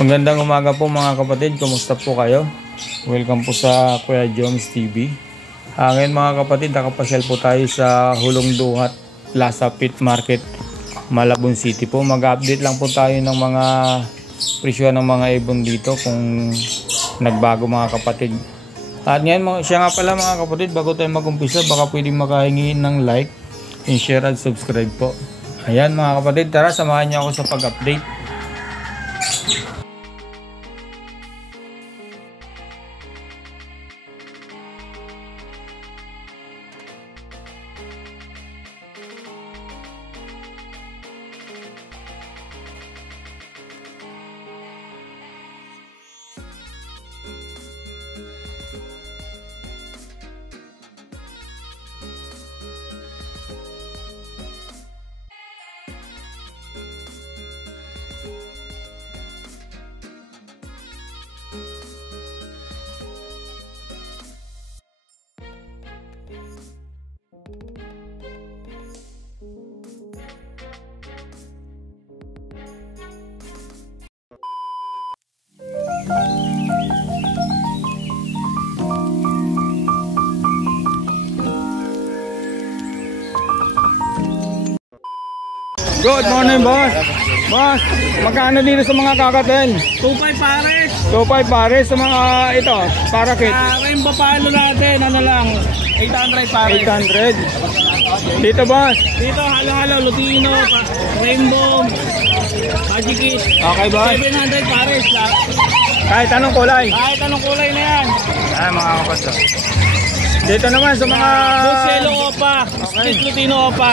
Magandang umaga po mga kapatid, kumusta po kayo? Welcome po sa Kuya Joms TV. Ngayon mga kapatid, nakapasyal po tayo sa Hulong Duhat Plaza Pit Market, Malabon City po. Mag-update lang po tayo ng mga presyo ng mga ibon dito kung nagbago mga kapatid. At ngayon, siya nga pala mga kapatid, bago tayo mag-umpisa, baka pwedeng makahingi ng like, and share at subscribe po. Ayan mga kapatid, tara samahan niyo ako sa pag-update. Good morning, boss. Boss, magkano dito sa mga kakatel? 2.5 pares. 2.5 pares sa mga ito, parakit. Rainbow palo natin, ano lang, 800 pares. 800. Dito, boss. Dito, halo-halo, Lutino, Rainbow, Magikit. Okay, boss. 700 pares lang. Kahit anong kulay. Kahit anong kulay na yan. Mga kapatid. Dito naman sa mga Boss Yellow Opa, Okay. Lutino Opa.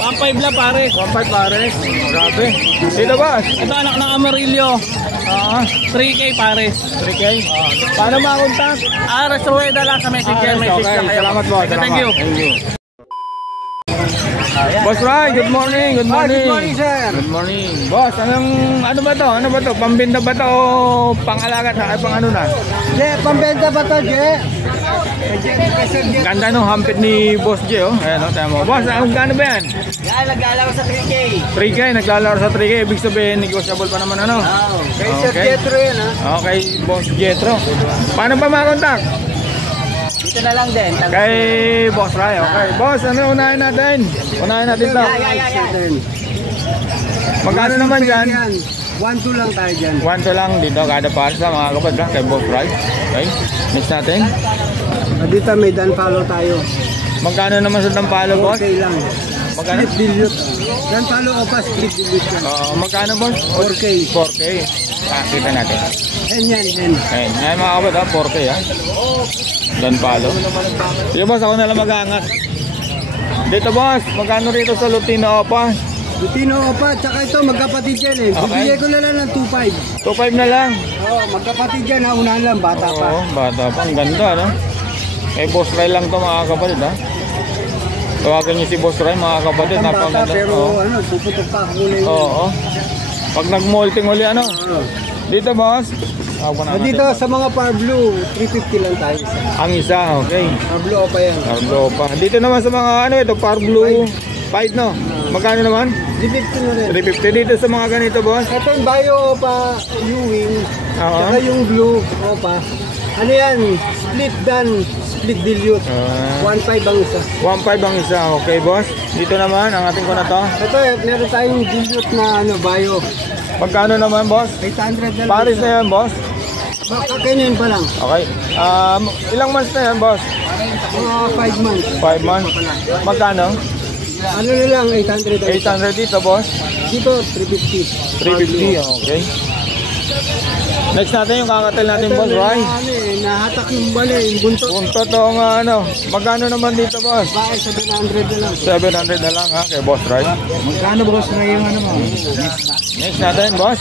1.5 lang pares. 1.5 pares. Grabe. Dito, boss. Ito anak ng Amarillo, 3K pares. 3K. Paano makakontak? Resueda lang sa messenger. Okay. Salamat, boss. Thank you. Boss Ray, good morning. Good morning. Good morning, sir. Good morning. Boss, ano ba to? Ano ba to? Pambenta ba to o pangalagat na? Ay, pang ano na? Pambenta ba to, Je? Ganda nung hampit ni Boss J, oh. Ayan, oh, tama mo. Boss, ano ba yan? Yan, naglalaro sa 3K. 3K, naglalaro sa 3K. Ibig sabihin, negotiable pa naman, ano? Kay Sir Jetro yan, ha? Okay, Boss Jetro. Paano ba makakontak? Dito na lang din. Kay Boss Ray, okay. Boss, ano unahin natin? Unahin natin to. Magkano naman dyan? 1-2 lang tayo dyan. 1 lang dito, kada para sa mga kapatid kay Boss Ray. Okay, next natin. Dito may dan follow tayo. Magkano naman sa Dampalo, boss? 4K lang. Magkano? Split dilute. Dan follow o pa split dilute yan. Magkano, boss? 4K. 4K. Kita natin. Hen. Ayan mga kapatid, 4K ha. Dampalo. Sige boss, ako na lang mag-aangat. Dito boss, magkano rito sa Lutino Opa? Lutino Opa, tsaka ito magkapatid yan eh. Okay. Bibigay ko na lang ng 2.5. 2.5 na lang. Magkapatid yan ha, unahan lang, bata pa. Oo, bata pa. Ang ganda, no? Kay Boss Ray lang to mga kapatid, ha? Tawagan niyo si Boss Ray mga kapatid. Bata pero puputok pa ako kulay. Oo. Pag nag-molting uli, ano? Dito boss. Dito sa mga Par Blue, 350 lang tayo. Ang isa, okay. Par Blue Opa yan. Par Blue pa. Dito naman sa mga ano ito, Par Blue 5, no? Magkano naman? 350 na rin. 350 dito sa mga ganito, boss. Ito yung Bio Opa Ewing. Oo. Saka yung Blue Opa. Ano yan? Split dan, split dilute. 1.5 ang isa. 1.5 ang isa, okay, boss. Dito naman, ang ating ko na to. Ito, meron tayong dilute na Bio. Magkano naman, boss? 800 na lang. Paris na yan, boss. Ganyan pa lang. Okay. Ilang months na yan, boss? Mga 5 months. 5 months. Magkano? Ano na lang, 800. 800 dito, boss. Dito, 350. 350, okay. Next natin yung kakatel natin, boss, right? Nahatak yung bali, yung buntot. Buntot o nga ano. Magkano naman dito, boss? Bakit 700 na lang. 700 na lang, ha, kay boss, right? Magkano boss na yung ano mo? Next natin, boss.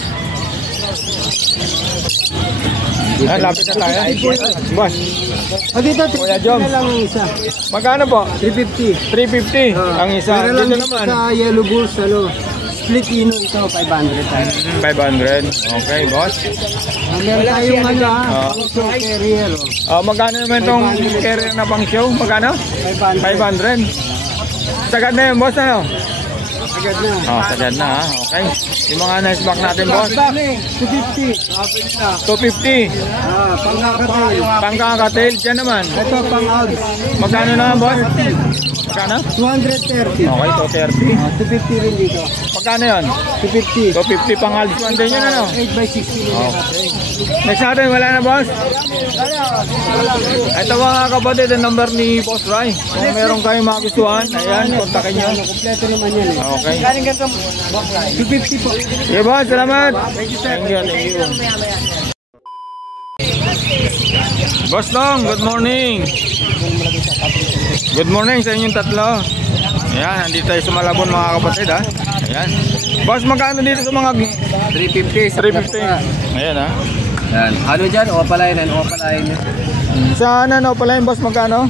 Lapit na tayo. Boss, Dito, Kuya 350 Joms. na lang yung isa. magkano po? 350. 350 ang isa. Meron lang Dito dito naman. sa Yellow Bulls, split ino ito, 500 tayo. 500. Okay, boss. Meron tayong show carrier. Magkano naman itong carrier na pang show? Magkano? 500. 500. Sagad na yun, boss, ano? Agad na. Oh, sagad na ha. Okay. Yung mga nice back natin, boss. Back, 250. 250. Pangkakatil. Pangkakatail, dyan naman. Ito, pang-out. Magkano naman, boss? Magkano? 230. Okay, 230. 250 rin dito. Magkano yun? 250. 250 pang half one din yun, ano? 8x60 nila. Okay. Next natin, wala na, boss? Ito mga kapatid, ang number ni Boss Rai. Kung meron kayong magustuhan, ayan, kontakin nyo. Kompleto naman yan eh. Okay. 250 po. Okay, boss, salamat. Thank you, thank you. Boss Long, good morning. Good morning sa inyong tatlo. Ayan, nandito tayo sa Malabon mga kapatid ha. Ayan. Boss, magkano dito sa mga 350. 350? Ayan ha. Yan. Ano dyan? Opaline and opaline. Sa ano pala yung boss, magkano?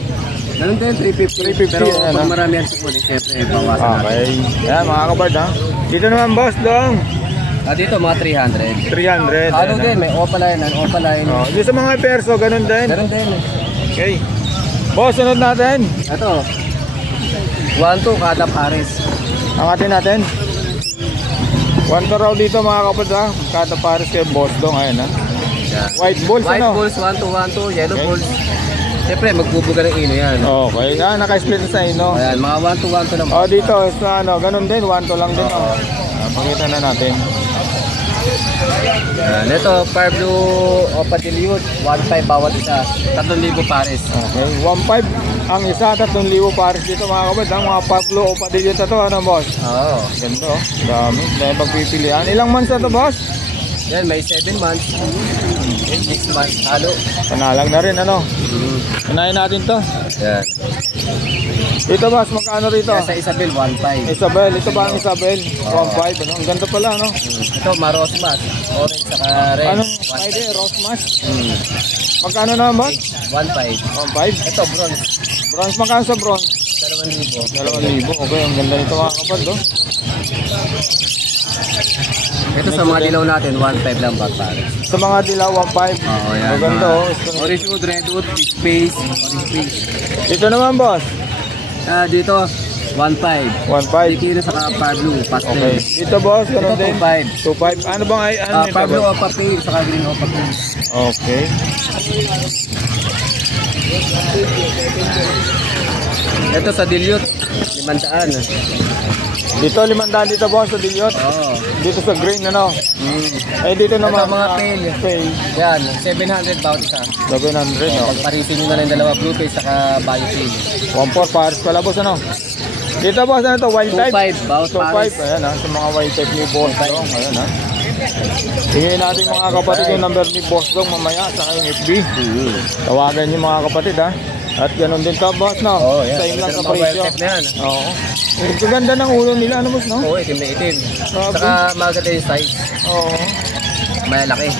Ganun din, 350. 350, Pero yan, pag ah. marami yan sukunin, siyempre, bawasan natin. Okay. Ayan mga kapatid ha. Dito naman boss, Long. Dito, mga 300. 300. Ano ayan, din, may opaline and opaline. Oh, dito sa mga perso, ganun din. Ganun din. Okay. Boss, sunod natin. Ito. 1-2 kada pares. Angatin natin. 1 to raw dito mga kapatid ha. Kada pares kay Boss Long. Ayan ha. Yan. White balls White ano? balls, 1-2, 1-2, yellow Okay. balls. Siyempre, magbubuga ng ino yan. Okay. Ah, naka-split na sa ino. Ayan, mga 1-2 naman. Oh, dito sa ano, ganun din, 1 to lang din. Oh. Pakita na natin. Yan. Ito, Pablo Opadilute, 1.5 bawat isa. 3,000 pares. Okay, 1.5 ang isa, 3,000 pares dito mga kapatid. Ang mga Pablo o Padilla to, ano boss? Oo. Ganda oh. Dami. Dahil magpipilian. Ilang months na to boss? Yan, may 7 months. 6 months. Halo. Panalang na rin ano. Unahin natin to. Yan. Dito boss, magkano rito? Yan sa Isabel, 1.5. Isabel, ito ba ang Isabel? 1.5, ano? Ang ganda pala, no? Ito, Marosmas. Orange saka red. Anong Friday? Rosmas? Magkano naman boss? 1.5. 1.5? Ito, bronze. Bronze, magkano sa bronze? 2,000. 2,000. Okay, ang ganda nito mga kapatid, oh. Ito sa mga dilaw natin, 1.5 lang bawat pares. Sa mga dilaw, 1.5. Oo, yan. Maganda, oh. Orange wood, red wood, big space, orange space. Dito naman boss, Dito, 1.5. 1.5. Kilo saka Pablo, pastel. Okay. Dito boss, ganun Ito, din. 2.5. 2.5. Ano bang ay ano nito, Pablo boss? Opa Pale, saka green Opa Pale. Okay. Ito sa dilute, 500. Dito 500 dito boss sa Dilliot. Oo. Dito sa green ano. Eh dito naman Ito mga pale. Pale. Yan, 700 bawat isa. 700 no. Pagparisin nyo na lang yung dalawa, blue face saka bio pale. 1.4 pares pala boss ano. Dito boss ano to wild type. 2.5 bawat pares. 2.5 ayan ha, sa mga wild type ni Boss Dong. Ayan ha. Tingnan natin mga kapatid yung number ni Boss Dong mamaya sa kayong FB. Tawagan niyo mga kapatid ha. At ganun din ka boss no. Oo, yan. Same lang Ito sa mga wild presyo. type na yan. Oo. Ang ganda ng ulo nila ano boss no? Oo, itim na itim. Grabe. Saka maganda yung size. Oo. Malaki.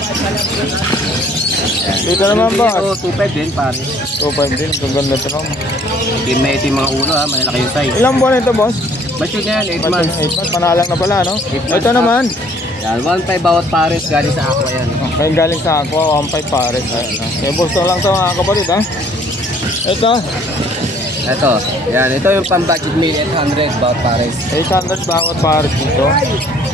Dito naman boss. Ito, 2.5 din pare. 2.5 din. Ang ganda ito no. Itim na itim mga ulo ha, malaki yung size. Ilang buwan ito boss? Mature na yan, 8 months. 8 months. Panalang na pala no? 8 months Ito pa. naman. Yan, 1.5 bawat pares galing sa aqua yan. Okay, galing sa Aqua, 1.5 pares. Ayan ha. Kaya boss lang to mga kapatid ha. Ito. Ito, yan, ito yung pang-budget meal, 800 bawat pares. 800 bawat pares dito.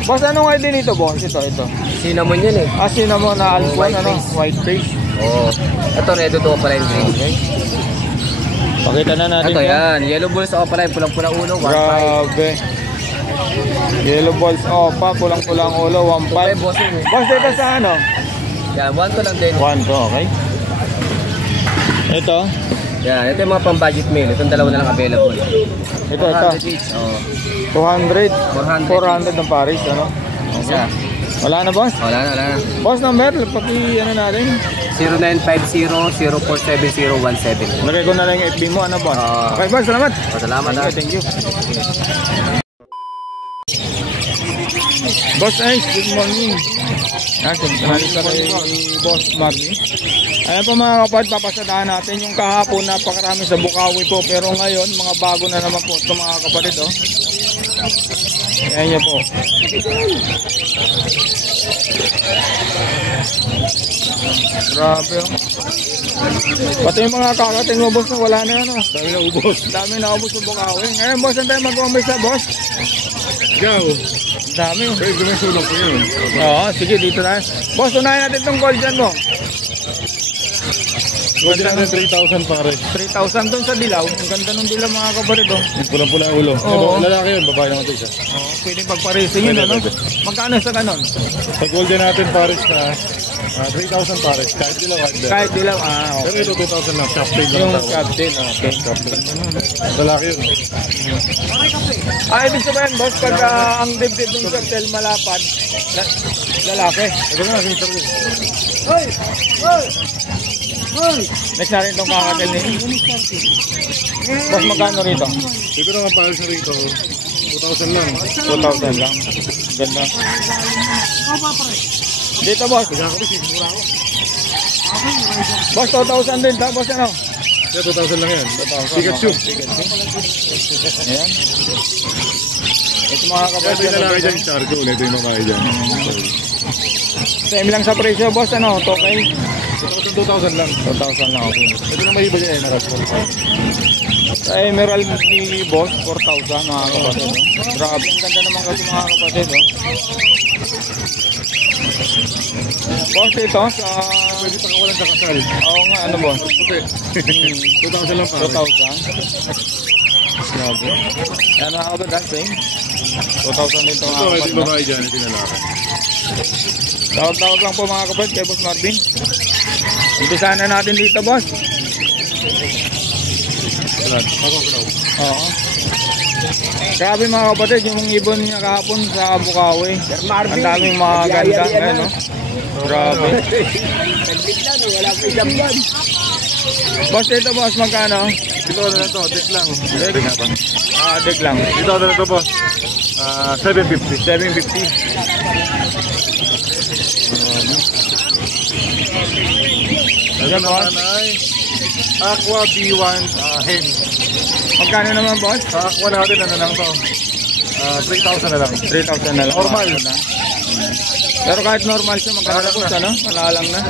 Boss, anong ID nito boss? Ito. Cinnamon yan eh. Ah, cinnamon na alpha, White ano? face. White face. Oo. Ito, red to opaline green. Okay. Pakita na natin. Ito yan, yellow balls sa opaline, pulang-pulang ulo, 1.5. Grabe. Yellow balls opa, pulang-pulang ulo, 1.5. Boss yun eh. Boss, dito sa ano? Yan, 1 to lang din. 1 to, okay. Ito. Yan, ito yung mga pang-budget meal. Itong dalawa na lang available. Ito. 400 each. Oo. 200. 400 400 ng pares, ano? Isa. Wala na boss? Wala na. Boss, number, pati ano natin. 0950-047017. Lagay ko na lang yung FB mo, ano boss? Okay boss, salamat. Salamat ha. Thank you. Boss Ice, good morning. Kumali sa kay Boss Marvin. Ayan po mga kapatid, papasadahan natin yung kahapon, napakarami sa Bukawi po. Pero ngayon, mga bago na naman po ito mga kapatid. Oh. Ayan niyo po. Grabe oh. Pati yung mga kakating mo boss na wala na yan oh. Dami na ubos. Dami na ubos sa Bukawi. Ngayon boss, saan tayo mag-umbisa boss? Ikaw. Dami. Pwede may sulok ko yun. Oo, sige, dito na. Boss, unahin natin itong gold dyan mo. Pwede natin 3,000 pare. 3,000 doon sa dilaw. Ang ganda ng dilaw mga kabarid, oh. Yung pulang-pula ang ulo. Oo. Lalaki yun, babae naman ito isa. Oo, pwede pagparising yun, ano? Pwede. Magkano sa ganon? Sa golden natin pares na 3,000 pares. Kahit dilaw, kahit dilaw. Kahit dilaw, Pero okay. ito 2,000 lang. Shop tail Yung lang tawag. captain, okay. Lalaki yun. Ibig sabihin, boss, pag ang dibdib ng cartel malapad, lalaki. Ito na, sinister ko. Hoy! Hoy! Hoy! Next natin itong kakatel ni. Boss, magkano rito? Ito naman pares na rito. 2,000 lang. 2,000 lang. Ganda. Dito, boss. Kaya ako, sigmura ako. Boss, 2,000 din. Tapos ano? Kaya 2,000 lang yan. 2,000. Pikachu. Ayan. Ito mga Kaya kapatid. ito yung lalaki dyan, charcoal. Ito yung babae dyan. Same lang sa presyo, boss. Ano? Okay? 2,000 lang. 2,000 lang. Okay. Ito na may iba dyan, Emerald. Sa emerald ni boss, 4,000 mga kapatid. Oh. Grabe, ang ganda naman kasi mga kapatid. Oh. Boss, ito sa... Pwede pa kawalan sa kasal. Oo nga, ano boss? Okay. 2,000 lang pare. 2,000. Grabe. Yan mga kapatid, same. 2,000 din ito Ito, mga ito yung kapatid. babae dyan. Ito yung lalaki. Tawag-tawag lang po mga kapatid kay Boss Marvin. Umpisahan na natin dito, boss. Ako. Oo. Grabe mga kapatid, yung ibon niya kahapon sa Bukawi. Ang daming mga ganda ngayon, no? Grabe. Nagbigla no, wala pa isang buwan. Boss, ito boss, magkano? Dito na ito, dik lang. Dik nga pa. Dig lang. Dito na ito, boss. 750. 750. Ayan, boss. Ay, Aqua B1 hen. Magkano naman, boss? Sa Aqua natin, ano lang to? 3,000 na lang. 3,000 na lang. Normal. Na. Pero kahit normal siya, magkano po siya, no? Malalang na.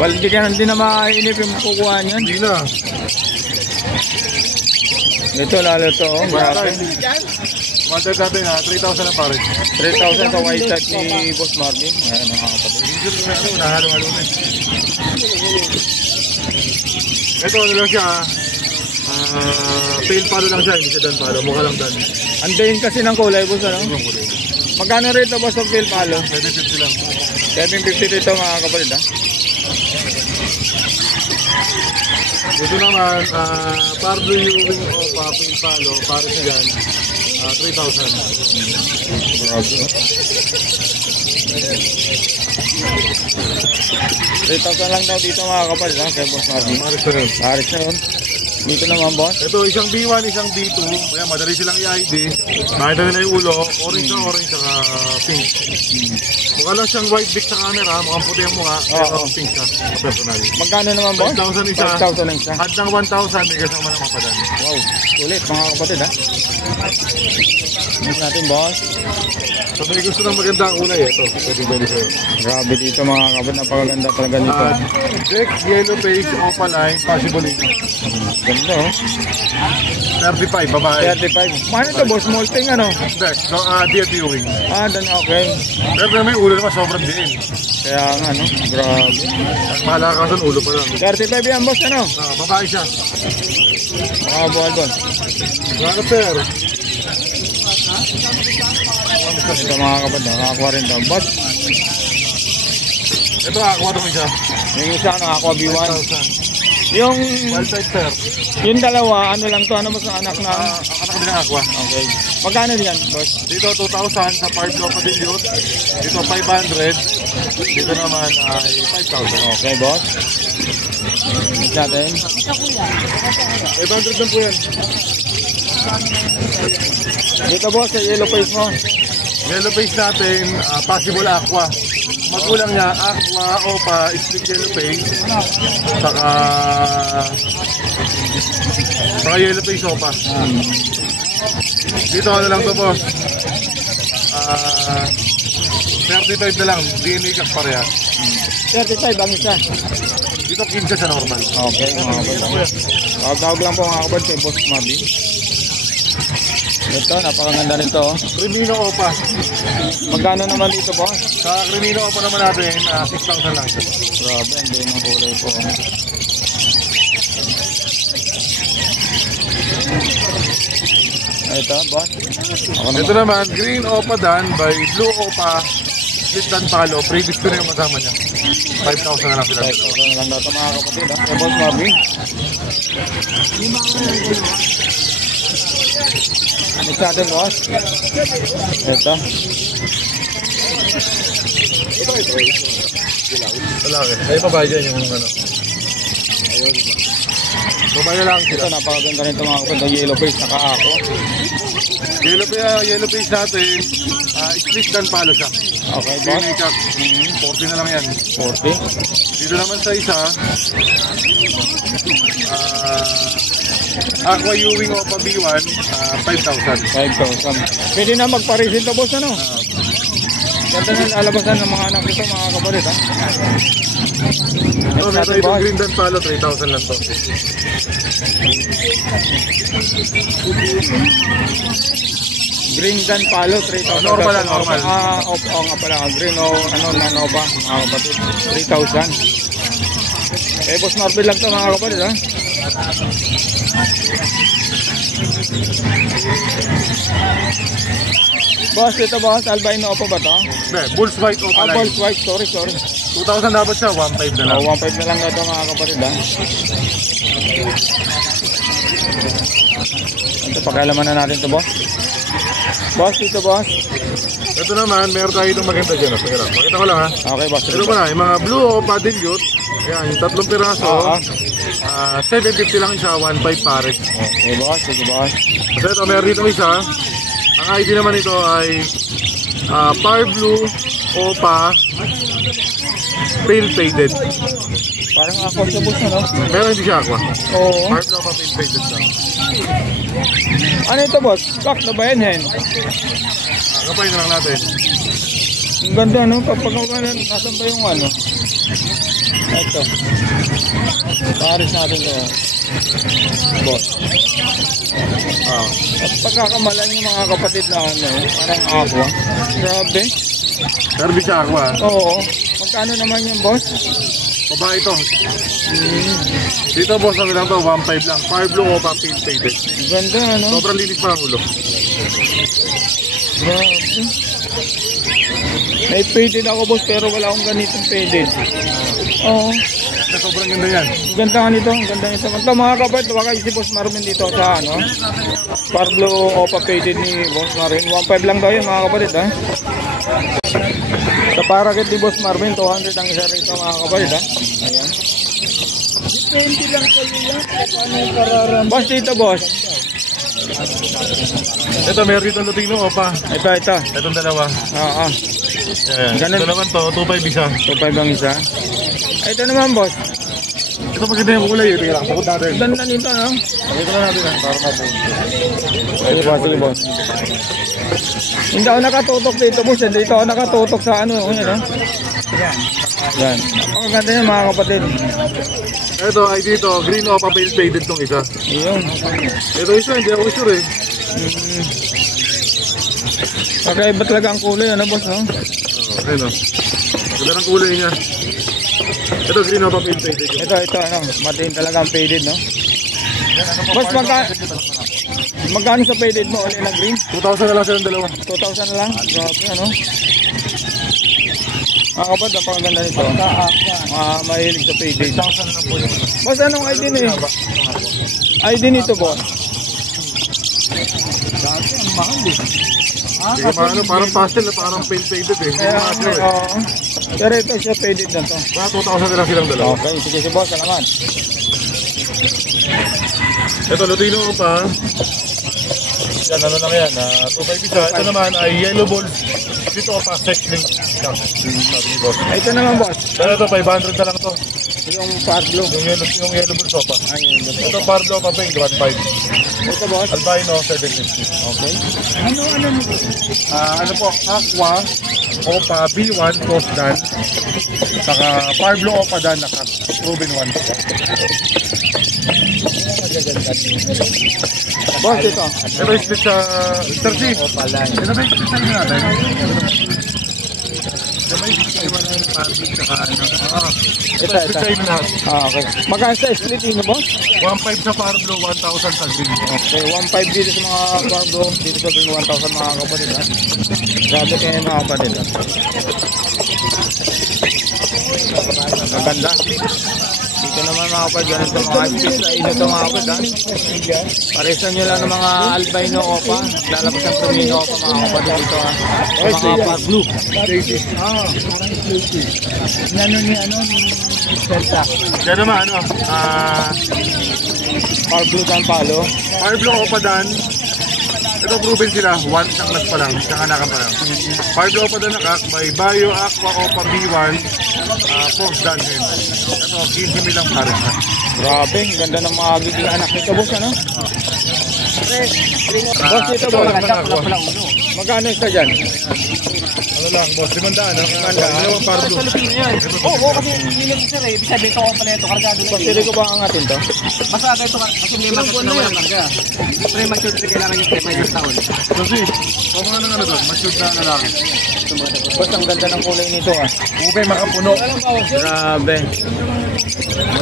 Well, hindi na mainip yung kukuha niyan. Hindi na. Ito, lalo to, oh. Grabe. Wanted natin 3,000 na pare. 3,000 sa white tag ni Boss Marvin. Ayan mga kapatid. Dito na ano, nahalo-halo na. Ito, ano lang siya, pale palo lang siya, hindi siya dan palo. Mukha lang dan. Andayin kasi ng kulay, boss, ano? Ito ang kulay. Magkano rito, boss, ang field palo? 750 lang. 750 rito, mga kapatid, ha? Dito naman, Pardo Ewing o pale palo, pare siya dyan, 3,000. Grabe, oh. 3,000 lang daw dito, mga kapatid, ha? Kay Boss Marvin. Pare siya yun. Paris na yun. Dito naman, boss. Ito, isang B1, isang B2. Kaya madali silang i-ID. Makita nila yung ulo. Orange na orange, saka pink. Mukha lang siyang white beak sa camera. Mukhang puti ang mukha. Pero Oo. pink siya. Personal. Magkano naman, boss? 5,000 isa. 5,000 ang isa. At ng 1,000, may kasama ng mapadan. Wow, sulit, mga kapatid, ha? Next natin, boss. So may gusto ng magandang kulay, ito. Pwede sa'yo. Grabe dito, mga kapatid. Napakaganda talaga nito. Deck, yellow face, opaline, possible ito. Ganda, oh. 35, babae. 35. Paano ito, boss? Molting, ano? Deck, so deer viewing. Dan, okay. Pero may ulo naman, sobrang diin. Kaya nga, no? Grabe. At malakasan, ulo pa lang. 35 yan, boss, ano? Babae siya. Mga buwan, boss. Ano, sir? Ito, mga kapatid, nakakuha rin ito. Boss, Ito, akawa naman siya. yung isa, nakakuha B1. 5,000. Yung, Wild type, sir. yung dalawa, ano lang to? Ano ba sa anak na? Ang anak din ng aqua. Okay. Magkano yan, boss? Dito 2,000 sa Park Lopa Dilute. Dito 500. Dito naman ay 5,000. Okay, boss. Next natin. 500 lang po yan. Dito, boss, sa yellow face mo. Yellow face natin, possible aqua. Magulang niya, aqua, opa, split yellow face. Saka yellow face opa. Dito ano lang to, boss. 35 na lang, DNA kak pareha. 35 ang isa. Dito 15 sa normal. Okay, mga kapatid. Tawag lang po mga kapatid kay Boss Marvin. Ito, napakaganda nito. Oh. Crimino Opa. Magkano naman dito, boss? Sa Crimino Opa naman natin, 6,000 lang. Grabe, ang din ng kulay po. Ito, boss. Ako naman. Ito naman, Green Opa Dan by Blue Opa. Split Dan Palo. Previous ko na yung masama niya. 5,000 na lang sila. 5,000 na lang daw ito mga kapatid. Ha? Kaya boss Marvin. Next natin, boss. Ito. Lalaki. Ay, babae dyan yung ano. Babae lang Ito, sila. napakaganda nito mga kapatid. Ang yellow face, naka-ako. Yellow face natin, split Dan Palo siya. Okay, boss. Makeup. 40 na lang yan. 40. Dito naman sa isa, Aqua Ewing Opa B1, 5,000. 5,000. Pwede na magparisin to, boss, ano? Ganda na alabasan ng mga anak ito, mga kapatid, ha? Ito, Next natin, itong boss. Green Dan Palo, 3,000 lang to. Green Dan Palo, 3,000. Normal lang, normal. Oo nga pala. Green o ano, Nanova, mga kapatid. 3,000. Eh, boss Marvel lang to, mga kapatid, ha? Boss, ito boss, albino pa ba to? Hindi, Bulls White Opa line. Balls white, sorry. 2,000 dapat siya, 1,500 na lang. 1.5 na lang na ito, mga kapatid, ha? Ito, pagkalaman na natin ito, boss. Boss, ito, boss. Ito naman, meron tayo itong maganda dyan. Sige lang, makita ko lang ha. Okay, boss. Ito pa na, yung mga Blue Opa Dilute. Ayan, yung 3 piraso. Oo. 750 lang siya, 1,500 pares. Okay, boss. Sige, boss. Kasi ito, meron dito isa. Ang ID naman ito ay Power Blue Opa Pale Faded. Parang ako sa boss, ano? Pero hindi siya aqua. Oo. Power Blue Opa Pale Faded lang. Ano ito, boss? Cock na ba yan, hen? Kapay na lang natin. Ang ganda, no? Kapag nasan ba yung ano? Ito. Paris natin ito. Boss. At pagkakamalan yung mga kapatid na ano, parang aqua. Grabe. Pero hindi siya aqua. Oo. Magkano naman yung boss? Babae ito. Dito boss, ang ilang to, 1,500 lang. Power Blue Opa Pale Faded. Ang ganda, ano? Sobrang linis pa ang ulo. Grabe. May faded ako, boss, pero wala akong ganitong faded. Oo. Sobrang ganda yan. Ang ganda nga nito, ang ganda nito. Ito mga kapatid, baka si Boss Marvin dito sa ano, Parblo Opa faded ni Boss Marvin. 1.5 lang daw yun mga kapatid, ha. Sa parakit ni Boss Marvin, 200 ang isa rito mga kapatid, ha. Ayan. 20 lang kayo yan. Paano yung pararam? Boss dito, boss. Ito, meron dito Lutino Opa. Ito. Itong dalawa. Oo. Ayan. Ganun. Ito naman to, 2,500 isa. 2.5 ang isa. Ito naman, boss. Ito maganda yung kulay. Ito lang, pakot natin. Ganda nito, no? Pakita na natin ha, para mabuhay. Sige, boss. Hindi ako nakatutok dito, boss. Dito ako nakatutok sa ano, yun, no? Yan. Ang ganda niya, mga kapatid. Ito ay dito, Green Opa Pale Faded tong isa. Ayun. Ito isa, hindi ako sure eh. Kakaiba talaga ang kulay, ano, boss, no? Ayun o. Ganda ng kulay niya. Ito, Green Opa Pale Faded. Ito, ano, matiin talaga ang faded, no? Boss, magkano sa faded mo, ulit na green? 2,000 na lang silang dalawa. 2,000 na lang? Grabe, ano? Mga kapad, napakaganda nito. Mahilig sa faded. 1,000 na lang po yun. Boss, anong ID ni? ID nito, boss? Dati, ang mahal, eh. Hindi ka maano, parang pastel na parang pale faded eh. Hindi Kaya, ka maano eh. oo. Pero ito siya faded na to. Mga 2,000 na lang silang dalawa. Okay, sige si boss, ano naman? Ito, Lutino Opa. Yan, ano lang yan, 2,500 isa. Ito naman ay Yellow Balls. Dito Opa, Sex-Link. Yan, sabi ni boss. Ito naman, boss. Pero ito, 500 na lang to. Yung Parblo. Yung yellow Balls Opa. Ayun, Ito, Parblo Opa, 1,500. ito, boss. Albino, 750. Okay. Ano po, Aqua, Opa, B1, Cross Dan. Saka Parblo Opa Dan, naka-proven 1 po. Boss, ito. Ito yung split sa Star C. Ito ba yung split sa inyo natin? Ito ba yung split sa inyo natin? Ito. Split sa inyo natin. Okay. Magkano sa split ino, boss? 1.5 sa Parblo, 1,000 sa green. Okay, 1.5 dito sa mga cargo, dito sa 1,000 mga kapatid, ha? Grabe kayo mga kapatid, ha? Maganda. Dito naman mga kapatid, ganito mga split sa ino ito mga kapatid, ha? Parisan nyo lang ng mga albino opa, lalabas ng premium opa mga kapatid dito, ha? Sa mga Parblo. Kaya naman, Parblo San Palo. Parblo Opadan. Ito proven sila, one isang nut pa lang, isang anakan pa lang. Parblo Opadan nakak, may Bayo, Aqua, Opa, B1, Fox Dunhen. Ito, 15 milang pares na. Grabe, ang ganda ng mga giging anak nito, boss, ano? Boss, ito boss. Magkano isa dyan? Ano lang, boss, 500, dalawang Parblo. Oo, kasi hindi naman sir eh. Sabi ito ko pala ito, kargado na Boss, hindi ko ba ang atin to? Mas aga ito, kasi may mga na walang karga. Premature na kailangan yung 5 taon. Kasi, kung mga nang ano doon, matured na lalaki. Boss, ang ganda ng kulay nito, ha? Ube, makapuno. Grabe.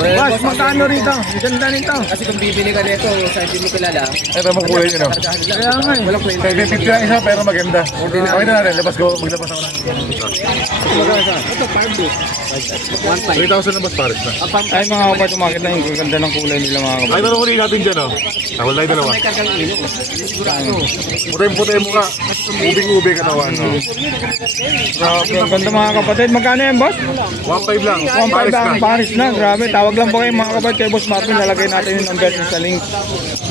Boss, magkano rito? Ang ganda nito. Kasi kung bibili ka nito, sa hindi mo kilala, Ito mo kulay nyo, no? Kaya nga eh. walang kwenta. 50 lang isa, pero maganda. Okay na natin, labas ko, maglabas ako ng Ito, farm boot. 1.5. 3,000 na bas pares na. Ay mga kapatid, umakit na yung ganda ng kulay nila mga Ay, kapatid. tanong ulit natin dyan, no? Tahol tayo dalawa. May kargang ilo. Sigurado. Puti yung mukha. Ubing-ube katawan, no? Grabe, ang ganda mga kapatid. Magkano yan, boss? 1.5 lang. 1.5 ang Paris na. Grabe, tawag lang po kayo mga kapatid kay Boss Marvin. Lalagay natin yung number niya sa link.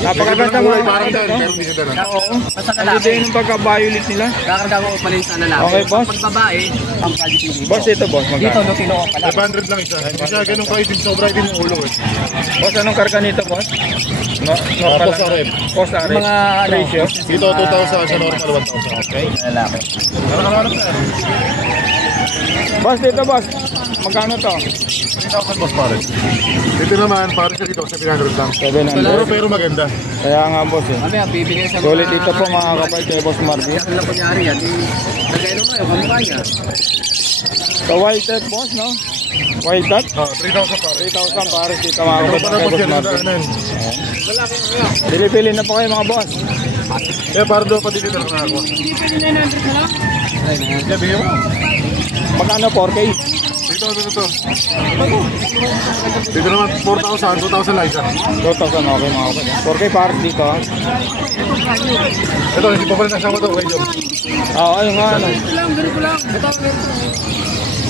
Napakaganda mga Parang kapatid. dan, Oh. pero hindi siya dan. Oo. Ang ganda yung pagka-violet nila. Kakarga mo pala yung sa lalaki. Okay, boss. Pag babae, ang quality dito. Boss, ito boss. Dito, Magkano? no, kinuha pala. 500 lang isa. Hindi siya ganun kaitim, sobra itim yung ulo, eh. Boss, anong karga nito, boss? No, Post Arep. Post Arep. Mga ano, ratio. Dito, 2,000 sa normal, 1,000. Okay. lalaki. Nakakaharap na, Boss, dito boss. Magkano to? 3,000 boss pares. Dito naman, pares siya dito, 700 lang. 700. Pero maganda. Kaya nga boss eh. Kami ang bibigay sa mga... Sulit dito po mga kapatid kay Boss Marvin. Ano lang kunyari yan, lagay naman yung kampanya. So wild type boss, no? Wild type? 3,000 pares. 3,000 pares dito mga Ito kapatid pa kay na po Boss siya Marvin. nadaanan. Pili-pili na po kayo mga boss. Kaya para doon pa dito na nakakuha. Kaya bigyan mo. Magkano 4K? Dito, dito. Dito naman, 4,000, 2,000 lang isa. 2,000 okay mga kapatid. 4K pares dito ha. Ito, hindi pa pala nasama ito kay Jom. Oo, ayun nga ano.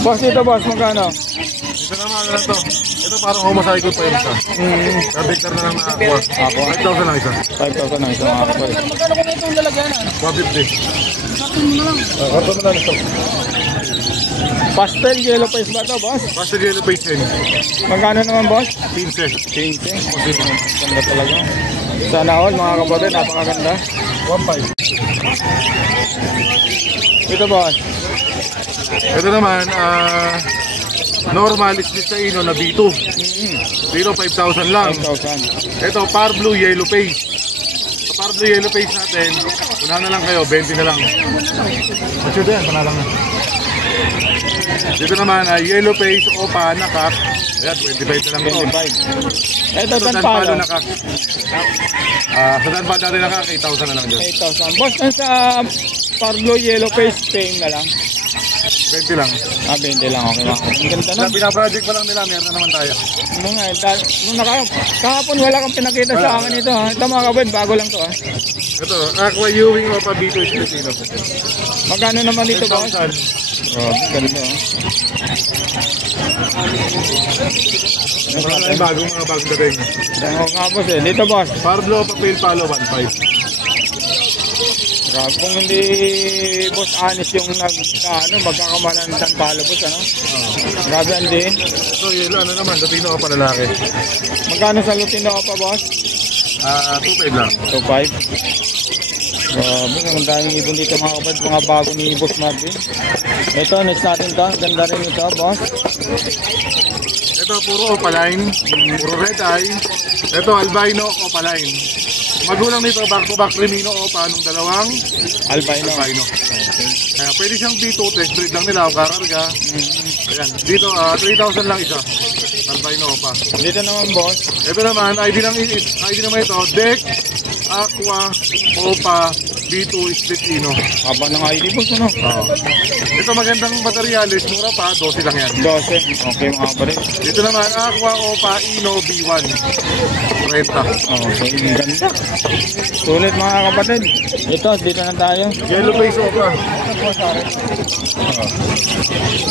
Boss dito boss, magkano? Dito naman, ano lang to. Ito parang homocycle pa yung isa. Kadektar na lang nakakuha. 5,000 lang isa. 5,000 na isa mga kapatid. 150. Karton mo na ito. Pastel yellow face ba to boss? Pastel yellow face din. Magkano naman boss? 15. 15. Ganda talaga. Sana all mga kapatid, napakaganda. 1.5. Ito boss. Ito naman, normal split sa ino na B2. Dito 5,000 lang. 5,000. Ito, Par Blue Yellow Face. Sa Par Blue Yellow Face natin, una na lang kayo, 20 na lang. Masyado yan, panalang na. Dito naman, Yellow Face, Opa, Nakak. Ayan, 25 na lang ito. 25. Ito Sa Tanpalo. Tanpalo, Nakak. Sa Tanpalo natin Nakak, 8,000 na lang dyan. 8,000. Boss, sa Parblo yellow face paint na lang. 20 lang. 20 lang. Okay mga. Ang ganda na. Sa pinaproject pa lang nila, meron na naman tayo. Ano nga, kahapon wala kang pinakita sa akin ito ha. Ito mga kapatid, bago lang to ha. Ito, Aqua Ewing Opa B2 Filipino. Magkano naman dito boss? 10,000. Oh, ganda ha. Meron tayong bagong dating. Dahil nga boss eh. Dito boss. Parblo, Papel, Palo, 1.5. Grabe kung hindi boss honest yung magkakamalan ng Tanpalo boss ano. Grabe ang din. So, yun, ano naman, Latino ka pa lalaki. Magkano sa Lutino pa boss? 2.5 lang. 2.5. Grabe, ang daming ibon dito mga kapatid, mga bago ni Boss Marvin. Ito, next natin to. Ganda rin ito, boss. Ito, puro opaline, puro red eye. Ito, albino opaline. Magulang nito, back-to-back Remino opa nung dalawang Albino. albino. Kaya pwede siyang B2 test breed lang nila o kakarga. Ayan, dito 3,000 lang isa. Albino opa. Dito naman boss, Ito naman, ID naman ito, Deck, Aqua, Opa, B2, Split Ino. haba ng ID boss ano? Oo. Ito magandang materialis, mura pa, 12 lang yan. 12. Okay mga kapatid. Dito naman, Aqua, Opa, Ino, B1. 30. Okay, ang ganda. Sulit mga kapatid. Ito, dito na tayo. Yellow face Opa.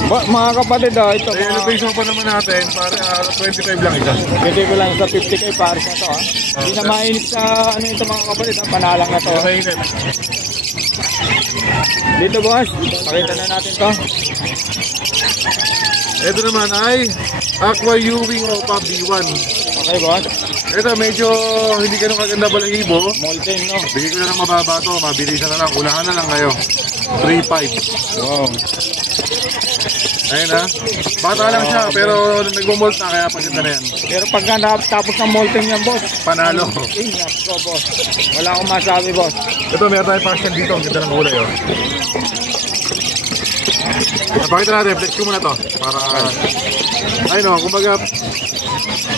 Mga kapatid ito. Sa yellow face Opa naman natin, para 25 lang isa. Bigay ko lang sa 50k pares na to ha. Hindi na mainit sa ano ito mga kapatid ha. Panalang na to. Mainit. Dito boss, pakita na natin to. Ito naman ay Aqua Ewing Opa B1. Okay boss, Ito medyo hindi ganun kaganda balahibo. molten no. Bigay ko na ng mababa to, mabilisan na lang, unahan na lang kayo. 3.5. Wow. Ayun ha. Bata lang siya, pero nagmumolt na, kaya paganda na yan. Pero pagka tapos ng molten yan boss, Panalo. nako boss. Wala akong masabi boss. Ito, meron tayong passion dito, ang ganda ng kulay oh. Pakita natin, flex ko muna to. Para, ayun o, kumbaga,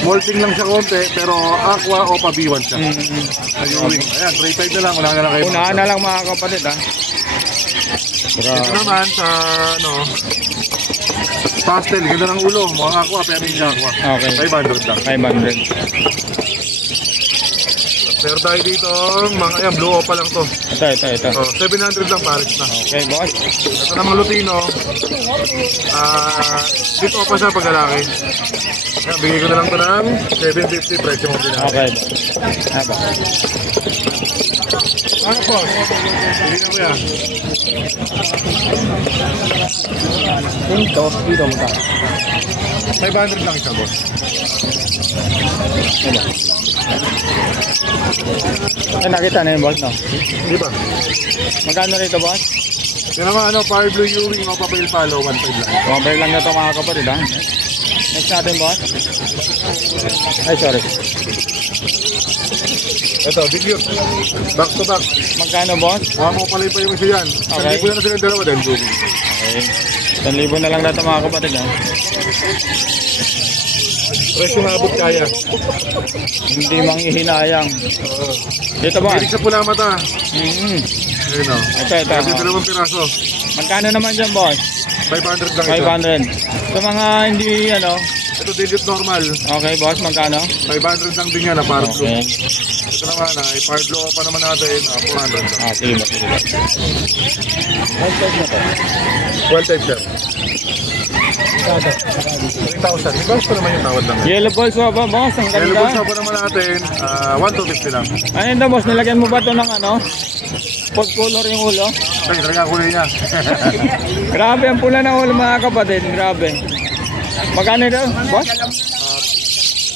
molting lang siya konti, pero Aqua o pa B1 siya. Ayun, ayan, 3.5 na lang, wala na lang kayo. Unahan na lang mga kapatid ha. Ito naman sa, ano, pastel, ganda ng ulo, mukhang Aqua, pero hindi Aqua. Okay. 500 lang. 500. Pero tayo dito, mga, ayan, blue opa lang to. Ito. Oh, 700 lang, pares na. Okay boss. Ito namang Lutino, dito pa siya pag lalaki. Ayan, bigay ko na lang ito ng 750 presyo mo pinaka. Okay boss. Haba. Ano po? Bigyan mo yan. Dito mo tayo. 500 lang isa, boss. Nakita na yung boss no? Di ba? Magkano rito boss? Yan naman, ano, Power Blue Ewing o Papel Palo, 1.5 lang. Mobile lang na ito mga kapatid ha. Next natin boss. Ay sorry. Ito, big yun. Back to back. Magkano boss? Mukha mo pala pa yung isa yan. Okay. 1,000 na silang dalawa dahil Ewing. Okay. 1,000 na lang na ito mga kapatid ha. Presyo nga abot kaya. Hindi manghihinayang. Dito boss. Hilig sa pula mata. Ayun o. Ito. Kasi dalawang piraso. Magkano naman dyan boss? 500 lang isa. 500. Sa mga hindi ano. Ito digit normal. Okay boss, magkano? 500 lang din yan na Power Blue. Okay. Ito naman ay Power Blue pa naman natin. 400 lang. Sige boss. Well type sir. 3,000. Di ba gusto naman yung tawad lang? Yellow balls pa ba boss? Ang Yellow balls ganda. pa naman natin. 1,250 lang. Ano yun boss? Nilagyan mo ba ito ng ano? Pod color yung ulo? Ay, talaga kulay niya. Grabe ang pula ng ulo mga kapatid. Grabe. Magkano daw boss?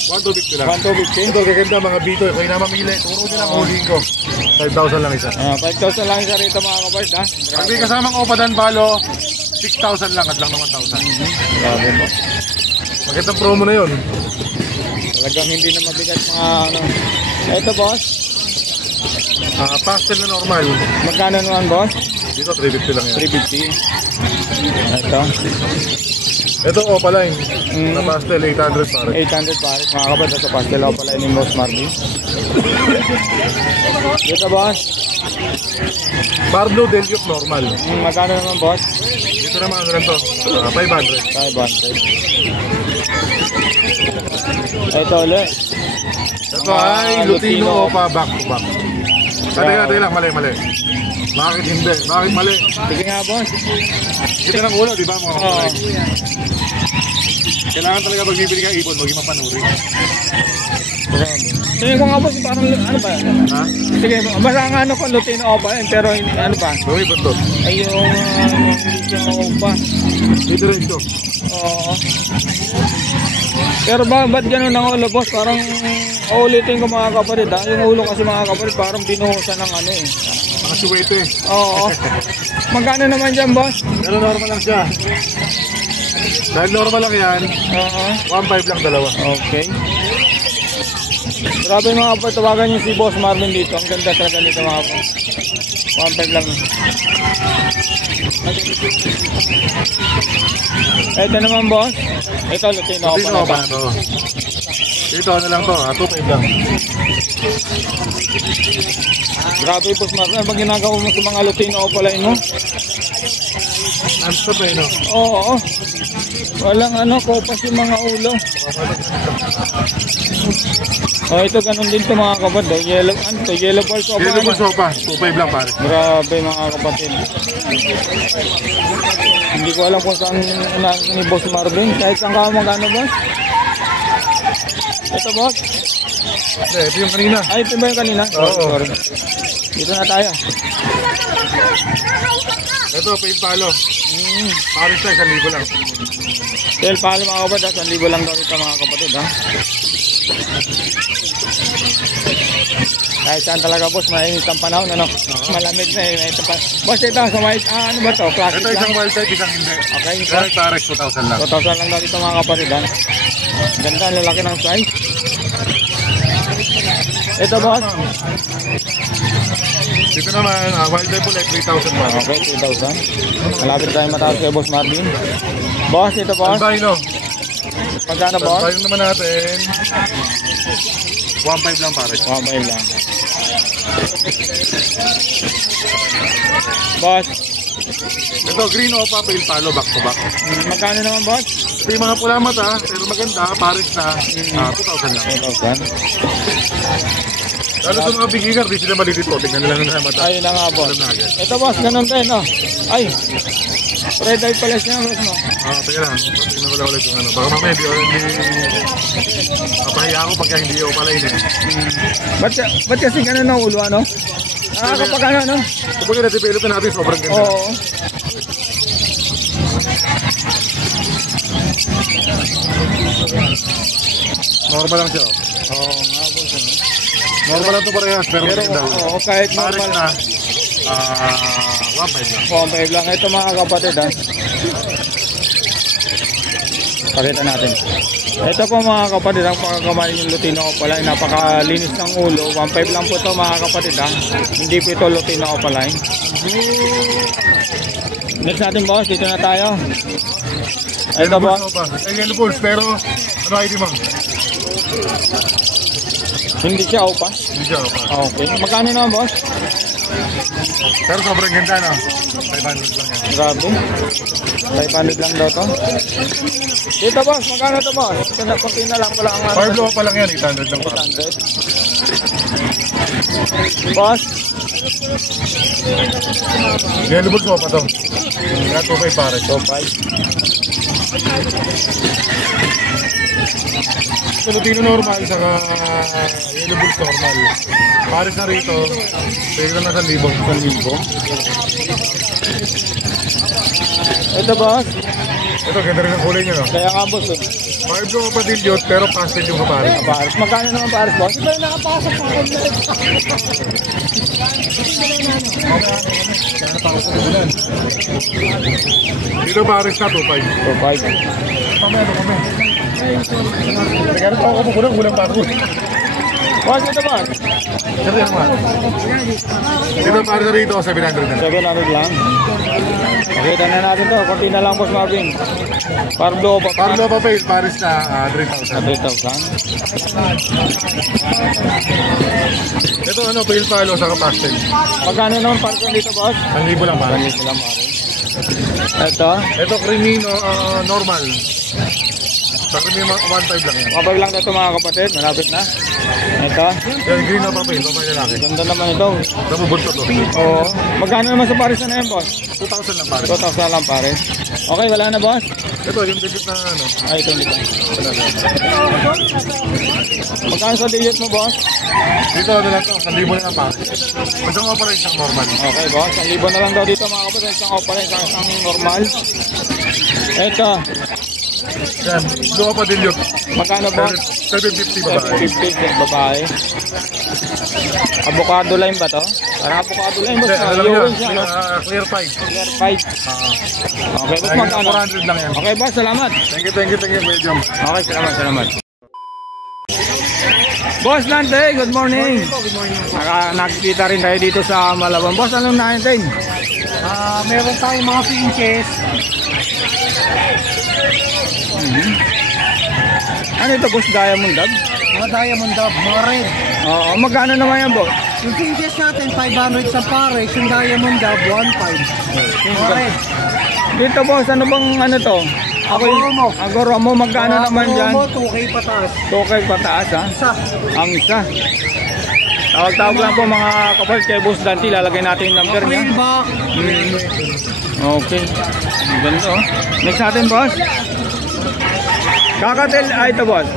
1,250 lang. 1,250. Ito, gaganda mga bito. Kayo na mamili. Turo din ang huling ko. 5,000 lang isa. 5,000 lang isa rito mga kapatid ha. Pag di kasamang Opa Dan Palo, 6,000 lang at lang ng 1,000. Grabe po. Magandang promo na yun. Talagang hindi na mabigat mga ano. Ito boss. Pastel na normal. Magkano naman boss? Dito, 350 lang yan. 350. Ito. Ito, Opa Line. Na pastel, 800 pare. 800 pares mga kapatid. Ito pastel o pala ni Boss Marvin. Dito boss. Barlo Deliot normal. Magkano naman boss? Dito naman ano lang to. 500. 500. Ito ulit. Ito ay Lutino Opa back to back. Teka lang, mali. Bakit hindi? Bakit mali? Sige nga boss. Kita ng ulo, di ba mga Oo. kapatid? Kailangan talaga pag bibili ka ibon, maging mapanuri. Tingin ko nga boss, parang ano ba? Ha? Sige, basta ang ano ko, Lutino Opa yun, pero ano ba? Gawin ba ito? Ay yung Lutino Opa. Dito rin ito. Oo. Pero ba't ganun ang ulo boss? Parang uulitin ko mga kapatid ha. Yung ulo kasi mga kapatid parang binuhusan ng ano eh. Mga suwete. Oo. Magkano naman dyan boss? Pero normal lang siya. Dahil normal lang yan, Oo. 1.5 lang dalawa. Okay. Grabe mga kapatid, tawagan niyo si Boss Marvin dito. Ang ganda talaga nito mga kapatid. 1.5 lang. Ito naman boss. Ito Lutino Dito Opa pa na to. Dito ano lang to, 2.5 lang. Grabe Boss Marvin. Ano bang ginagawa mo sa mga Lutino Opa line mo? Non-stop eh, no? Oo. Walang ano, kopas yung mga ulo. Oh, ito ganun din to mga kapatid. Yellow, ano to? Yellow balls Opa. Yellow Ano? Bulls Opa, 2.5 lang pare. Grabe mga kapatid. Hindi ko alam kung saan ni Boss Marvin. Kahit saan ka magkano boss? Ito boss? Hindi, ito yung kanina. Ay, ito ba yung kanina? Oo. Sorry. Dito na tayo. Ito, pail palo. Paris na, 1,000 lang. Tel palo mga kapatid. 1,000 lang daw ito mga kapatid ha. Kahit saan talaga boss, mainit ang panahon ano. Malamig na eh. Mainit ang panahon. Boss ito sa white, ano ba to? Classic Ito lang? isang wild type, isang hindi. Okay, ito. Kaya Paris, 2,000 lang. 2,000 lang daw ito mga kapatid ha. Ganda, ang lalaki ng size. Ito boss. Dito naman, wild type ulit, 3,000 pa. Okay, 3,000. Malapit tayo mataas kay Boss Marvin. Boss, ito boss. Albino. Magkano boss? Albino naman natin. 1.5 lang pare. 1.5 lang. Boss, Ito, green opa, pail palo, back to back. magkano naman boss? Ito yung mga pula mata, pero maganda, Paris na, 2,000 lang. 2,000. Lalo sa mga beginner, di sila malilito. Tingnan nila ng mata. Ayun na nga boss. Alam na agad. Ito boss, ganun din no. Ay, red eye pala siya boss no. Teka lang. Tingnan ko lang ulit yung ano. Baka mamaya, hindi papahiya ako pagka hindi ako pala yun eh. Ba't kasi ganun ang ulo ano? Nakakapag ano no? Kapag na-develop na natin, sobrang ganda. Oo. Normal lang siya. Oo nga boss ano. Normal lang ito parehas, pero Pero maganda. oo, kahit Paris normal. na, 1.5 lang. 1.5 lang. Ito mga kapatid ha. Pakita natin. Ito po mga kapatid, ang pagkakamanin yung Lutino Opaline. Napakalinis ng ulo. 1.5 lang po ito mga kapatid ha. Hindi po ito Lutino Opaline. Next natin boss, dito na tayo. Ito boss. Yellow Bulls, pero ano ID mo? Hindi siya Opa. Hindi siya opa. Okay. Magkano naman boss? Pero sobrang ganda no? 500 lang yan. Grabe. 500 lang daw to. Dito boss, magkano to boss? Kunti na lang pala ang ano. Five blow pa lang yan, 800 lang pa. 800. Boss, Yellow Bulls mo pa to. Kaya 2.5 pare. 2.5. Lutino normal, saka Yellow Bulls normal. Paris na rito, pwede na sa 1,000. 1,000. Ito boss, Ito, ganda rin ang kulay niya no? kaya nga boss eh. Five blow pa din yun, pero pastel yung kapares. Paris. Magkano naman Paris boss? Dito Paris na 2.5. 2.5. Mamaya ano kami? Nagkaroon pa ako kulang pa ako. Boss, ito boss. Sir, yan naman. Dito Paris na rito, 700 na. 700 lang. Pakita na natin to. Kunti na lang boss Marvin. Pardo pa. Parlo pa fail, Paris na 3,000. 3,000. Ito ano, fail palo sa pastel. Magkano naman pardo dito boss? 1,000 lang pare. 1,000 lang Paris. Ito. Ito Crimino normal. Sa Crimino 1.5 lang yan. Mabag lang ito mga kapatid. Malapit na. Ito. Yan, green na papel, babae lalaki. Ganda naman ito. Nabubunto to. Oo. Magkano naman sa Paris na yan boss? 2,000 lang pare. 2,000 lang Paris. Okay, wala na boss? Ito, yung digit na ano. Ay, ito hindi pa. Wala na. Magkano sa diet mo boss? Dito, ano lang to, 1,000 na lang pare. Basta nga pala isang normal. Okay boss, 1,000 na lang daw dito mga kapatid. Isang opala, isang normal. Ito. Yan, luha pa din yun. Magkano boss? 750 babae. 750 yung babae. Avocado lime ba to? Parang avocado lime. Boss, Ano lang yun yan? siya, no? Clear 5. Clear 5. Okay, boss, magkano? 400 lang yan. Okay, boss, salamat. Thank you, Kuya Jom. Okay, salamat. Boss Nante, good morning. Nakikita rin tayo dito sa Malabon. Boss, anong natin? Meron tayong mga pinches. Ano ito, boss? Diamond Dog? Mga diamond dub, mga red. Oo, magkano naman yan, boss? Yung pinches natin, 500 sa pares. Yung diamond dub, 1.5. Mga red. Dito, boss, ano bang ano to? Agoromo. Agoromo, magkano naman dyan? Agoromo, 2K pataas. 2K pataas, ha? Isa. Ang isa. Tawag-tawag lang po mga kapal kay Boss Dante. Lalagay natin yung number niya. April back. Okay. Ang ganda, oh. Next natin, boss. Kakatil, ito, boss.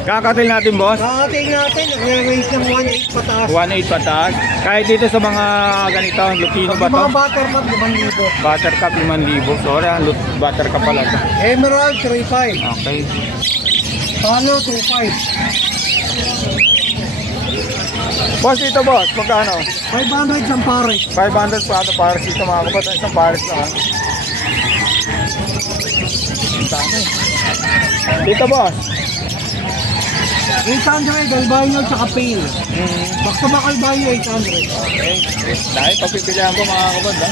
Kakatil natin, boss. Kakating natin, nag-range ng 1.8 pataas. 1.8 pataas. Kahit dito sa mga ganito, Lutino ba Yung to? mga buttermilk, 5,000. Buttercup 5,000. Sorry, buttercup pala to. Emerald, 3.5. Okay. Palo, 2.5. Boss, dito, boss. Magkano? 500 sa pares. 500 pa ito pares dito, mga kapatid. Isang pares lang, ha? Ang dami. Dito, boss. 800, albino, tsaka pale. Back-to-back albino, 800. Okay. Dahil pagpipilihan ko, mga kapatid, ha?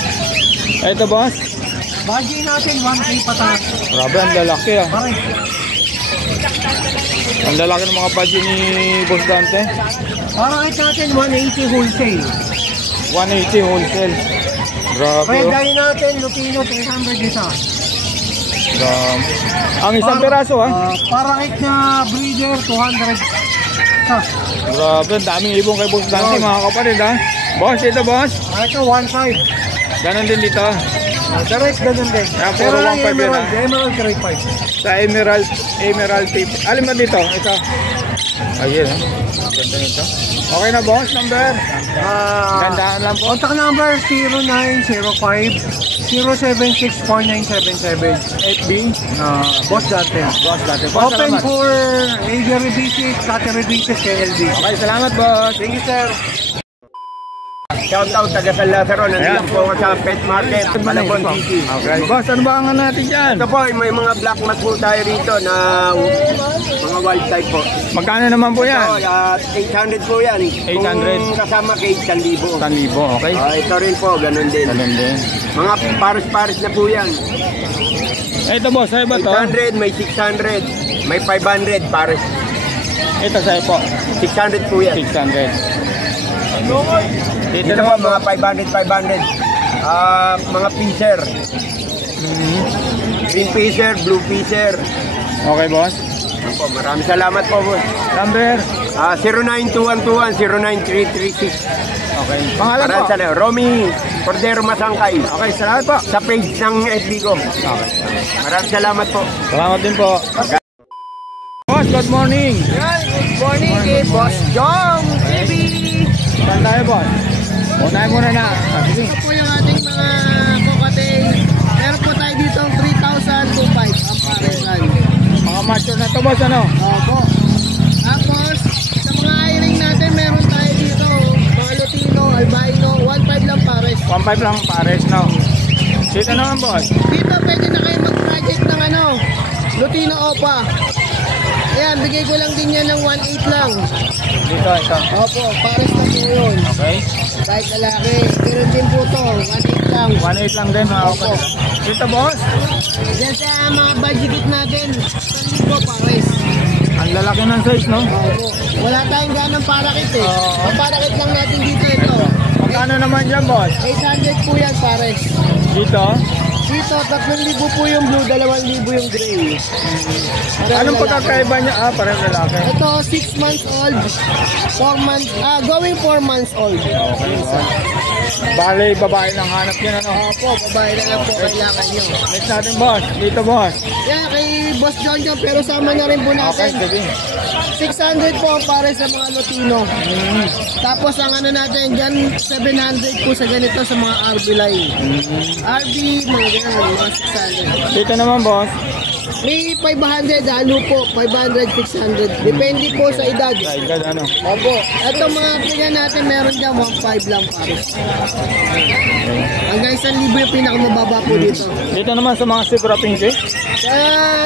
Ito, boss. Budget natin, 1K pataas. Grabe, ang lalaki, ha? Pare. Ang lalaki ng mga budget ni Boss Dante. Parakit natin, 180 wholesale. 180 wholesale. Grabe, Red oh. eye natin, Lupino, 300 isa. Grabe. Ang isang piraso, ha? Parakit na breeder, 200 isa. Grabe, ang daming ibon kay Boss Dante, mga kapatid, ha? Boss, ito, boss. Ito, 1.5. Ganon din dito. The rest, ganun din. Kaya puro 1.5 yan, ha? Emerald, 3.5. Sa Emerald tip. Alin ba dito? Ito. Ayun, ha? Ganda nito. Okay na, boss. Number. Gandaan lang po. Contact number 0905-076-4977. FB. Boss Dante. Boss Dante. Boss, Open salamat. for Avery Visit, Catering Visit, KLB. Okay, salamat, boss. Thank you, sir. Shout out taga San Lazaro, nandito Ayan. po ako sa Pet Market, Malabon City. Okay. Boss, ano ba ang ano natin dyan? Ito po, may mga black mat po tayo rito na mga wild type po. Magkano naman po Ito, yan? 800 po yan. 800. Kung kasama kay 1,000. 1,000, okay? Ito rin po, ganun din. Ganun din. Mga pares-pares na po yan. Ito, boss, sa'yo ba to? 800, may 600, may 500 pares. Ito sa'yo po. 600 po yan. 600. Dito Dito po, naman, mga 500. Mga fisher. Green fisher, blue fisher. Okay, boss. Po, maraming salamat po, boss. Number. 092121-09336. Okay. Pangalan po. Maraming salamat. Romy Cordero Masangkay. Okay, salamat po. Sa page ng FB ko. Okay. Maraming salamat po. Salamat din po. Boss, good morning. Good morning, kay Boss Jom TV. Saan tayo, boss? Unahin muna na. Sige. Ito po yung ating mga cocktail. Meron po tayo dito 3,025 ang paresan. Mga mature na to, boss, ano? Opo. Tapos, sa mga hiring natin, meron tayo dito, mga Lutino, Albino, 1.5 lang pares. 1.5 lang pares, no? Dito naman, boss. Dito, pwede na kayo mag-project ng Lutino Opa. Ayan, bigay ko lang din yan ng 1.8 lang. Dito, ito. Opo, pares na po yun. Okay. Kahit lalaki, meron din po to, 1.8 lang. 1.8 lang din, mga kapatid. Dito, boss. Diyan sa mga budget natin, 1,000 pares. Ang lalaki ng size, no? Opo. Wala tayong ganang parakit eh. Ang parakit lang natin dito ito. Magkano naman dyan, boss? 800 po yan pares. Dito? Dito, 3,000 po yung blue, 2,000 yung gray. Anong pagkakaiba niya? Parang lalaki. Ito, 6 months old, 4 months, going 4 months old. Okay, boss. Bale, babae lang hanap niya, ano? Opo, babae na lang po kailangan nyo. Next natin, boss. Dito, boss. Yan, kay Boss John John, pero sama na rin po Okay, natin. sige. 600 po para sa mga Lutino. Tapos ang ano natin dyan, 700 po sa ganito sa mga RB line. RB, mga ganyan, mga 600. Dito naman, boss. May 500, halo po, 500, 600. Depende po sa edad. Sa edad, ano? Opo. Ito mga kanya natin, meron dyan 1.5 lang pares. Hanggang 1,000 yung pinakamababa po dito. Dito naman sa mga zebra pinky.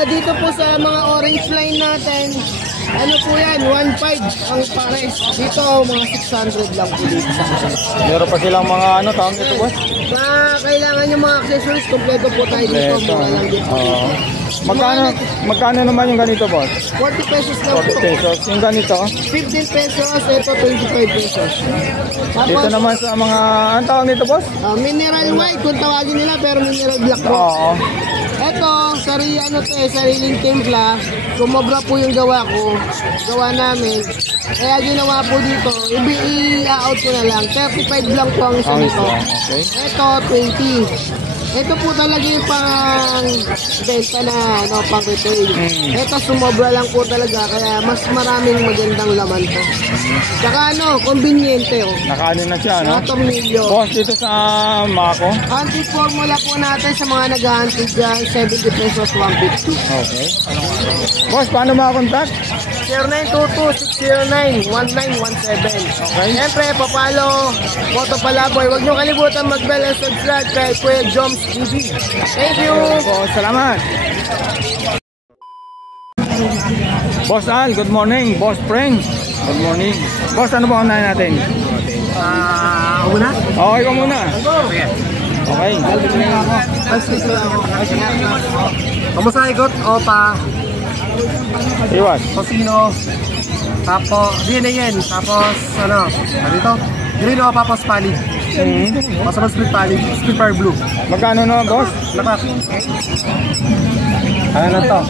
Dito po sa mga orange line natin, ano po yan, 1.5 ang pares. Dito, mga 600 lang po dito sa akin. Meron pa silang mga ano, tawag dito boss? Kailangan yung mga accessories, kompleto po tayo dito. Mura lang dito. Oo. Magkano naman yung ganito boss? 40 pesos lang 40 po. pesos. Yung ganito, 15 pesos, ito 25 pesos. dito Tapos, naman sa mga, anong tawag dito boss? mineral white kung tawagin nila, pero mineral black po. Oo. Ito, sariling timpla. Sumobra po yung gawa namin. Kaya ginawa po dito, i-out ko na lang. 35 lang po ang isa nito. Okay. Ito, 20. Ito po talaga yung pang benta na pang retail. Ito sumobra lang po talaga kaya mas maraming magandang laman po. Saka conveniente Nakaano na siya, no? Mga tornilyo. Boss, dito sa Mako. Anti-formula po natin sa mga nag-hunted dyan, 70 pesos, 150. Okay. Boss, paano makakontakt? 0922-609-1917. Okay. Siyempre, papalo, Moto Palaboy. Huwag niyo kalimutan mag-bell and subscribe kay Kuya Joms TV. Thank you! Boss, salamat. Boss Al, good morning. Boss Frank, good morning. Boss, ano ba unahin natin? Una? Okay ko muna. Okay. Kamusta ikot? Opa, Iwas. Tosino, tapos, yan. Tapos, dito? Green Opa, tapos Palid. Masama split Palid, split fire blue. Magkano naman, boss? Lakas. Ano na to?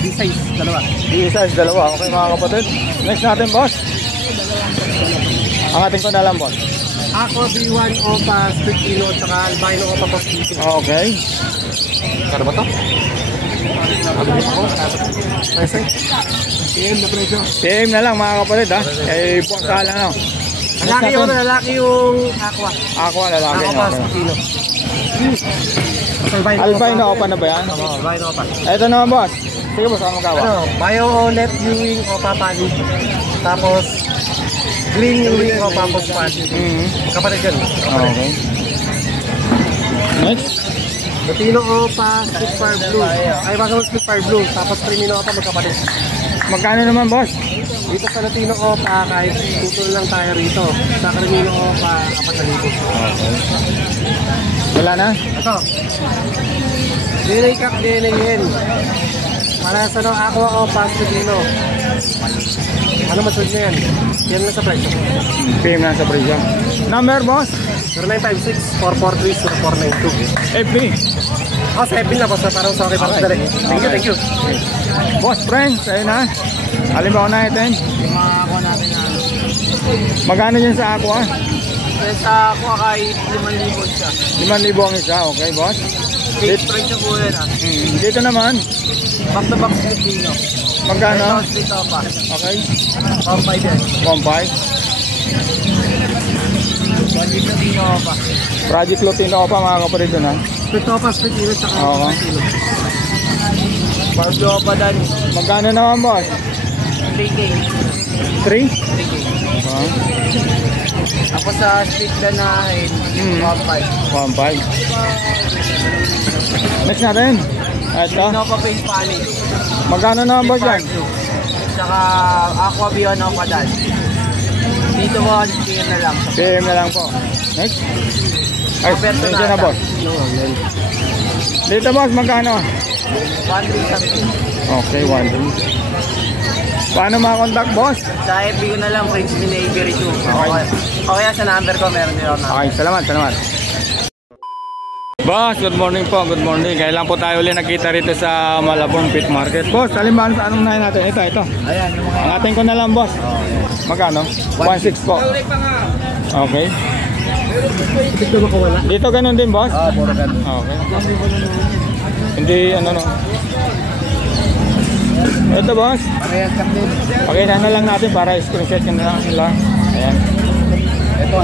D-size, dalawa. D-size, dalawa. Okay, mga kapatid. Next natin, boss. Ang ating ko na lang, boss. Ako, B1 Opa, split Kilo, tsaka albino Opa, tapos dito. Okay. Kano ba to? PM na presyo. PM na lang, mga kapatid, ha? Kay Boss Al, ano? Lalaki yung aqua. Ako, lalaki. Aqua, Okay. split Kilo. Albino Opa na ba yan? Oo, albino Opa. Ito naman, boss. Sige, boss, ako magawa. Violet Ewing Opa Pali. Tapos, green Ewing Opa Pali. Kapatid yun. Okay. Next. Latino Opa, split fire blue. Ay, baka split fire blue. Tapos, Crimino Opa, magkapatid. Magkano naman, boss? Dito sa Latino Opa, kahit tutol lang tayo rito. Sa Crimino Opa, 4,000. Wala na? Ito. DNA Cup, DNA yan. Para sa Aqua Opa, Studino. Ano masunod na yan? Yan lang sa presyo. PM na sa presyo. Number, boss? 0956-443-0492. FB. Oh, 7 na boss. Parang sorry para dali. Thank you. Boss, friends, ayun na. Halimbawa natin. Yung mga aqua natin na Magkano yan sa aqua? sa aqua kahit 5,000 siya. 5,000 ang isa, okay, boss? Fixed price na po yan Dito naman, Back to back Filipino. magkano? Dito pa. Okay, 1.5 yan. 1.5. Budget Filipino pa. Project Lutino pa, mga kapatid doon, ha? Split pa, split kilo, tsaka Oo. kilo. Barbio pa dan. Magkano naman, boss? 3K. 3? 3K. Tapos sa split dan na 1.5. 1.5. Next natin. Ito. Nova Face Pali. Magkano naman, boss, yan? Tsaka Aqua Bion pa dan. Dito mo, tingin na lang. PM na lang po. Next. Ay, dito na, boss. Dito, boss, magkano? 1.3 something. Okay, 1.3. Paano makakontakt, boss? Sa FB ko na lang, Prince Minavery 2. Okay, sa number ko, meron din ako na. Okay, salamat. Boss, good morning po, good morning. Kailan po tayo ulit nakita rito sa Malabon Pit Market. Boss, halimbawa sa anong nahin natin? Ito. Ayan, yung mga... Ang ating ko na lang, boss. Magkano? 1.6 po. Okay. Dito ba wala? Dito ganun din, boss? Puro ganun. Okay. Hindi, no. Ito, boss. Ayan, kapit. Pakita na lang natin para screenshot ka na lang sila. Ayan. Ito,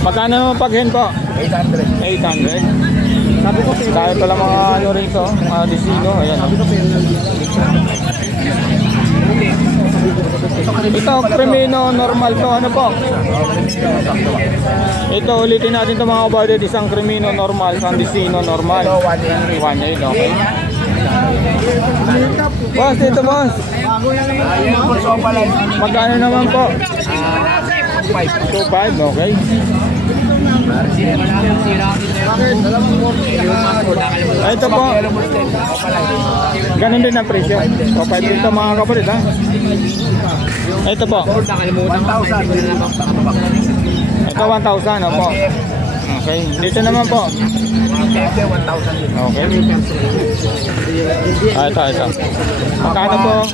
Magkano naman pag hen po? 800. 800. Dahil pala mga ano rito, mga disino. Ayan. Ito, Cremino normal to. Ano po? Ito, ulitin natin ito mga kabadid. Isang Cremino normal, isang disino normal. 1.8, okay. Boss, dito boss. Magkano naman po? 2.5, okay. Ito po. Ganun din ang presyo. 2.5 dito mga kapatid ha. Ito po. 1,000. Ito 1,000 opo. Okay. Dito naman po. Okay. Ito. Magkano po?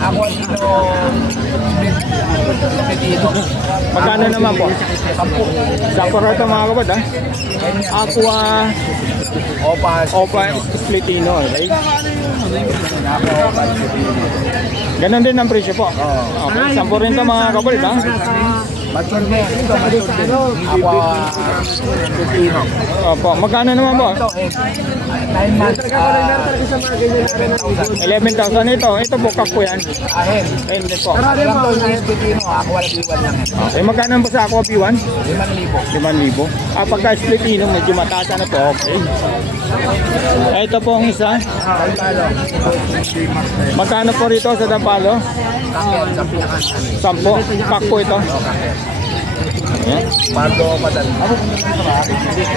Magkano naman po? 10 rito mga kapatid ha. Aqua Opa Splitino, okay? Ganon din ang presyo po. Okay, 10 rin ito mga kapatid ha. Opo, magkano naman po? 11,000 ito. Ito po kak po yan. Hindi po. Okay, magkano po sa Aqua P1? 5,000. Pagka Splitino medyo mataas na to. Okay. Ito po ang isa. Magkano po rito sa Dampalo? 10. Pack po ito. Ayan.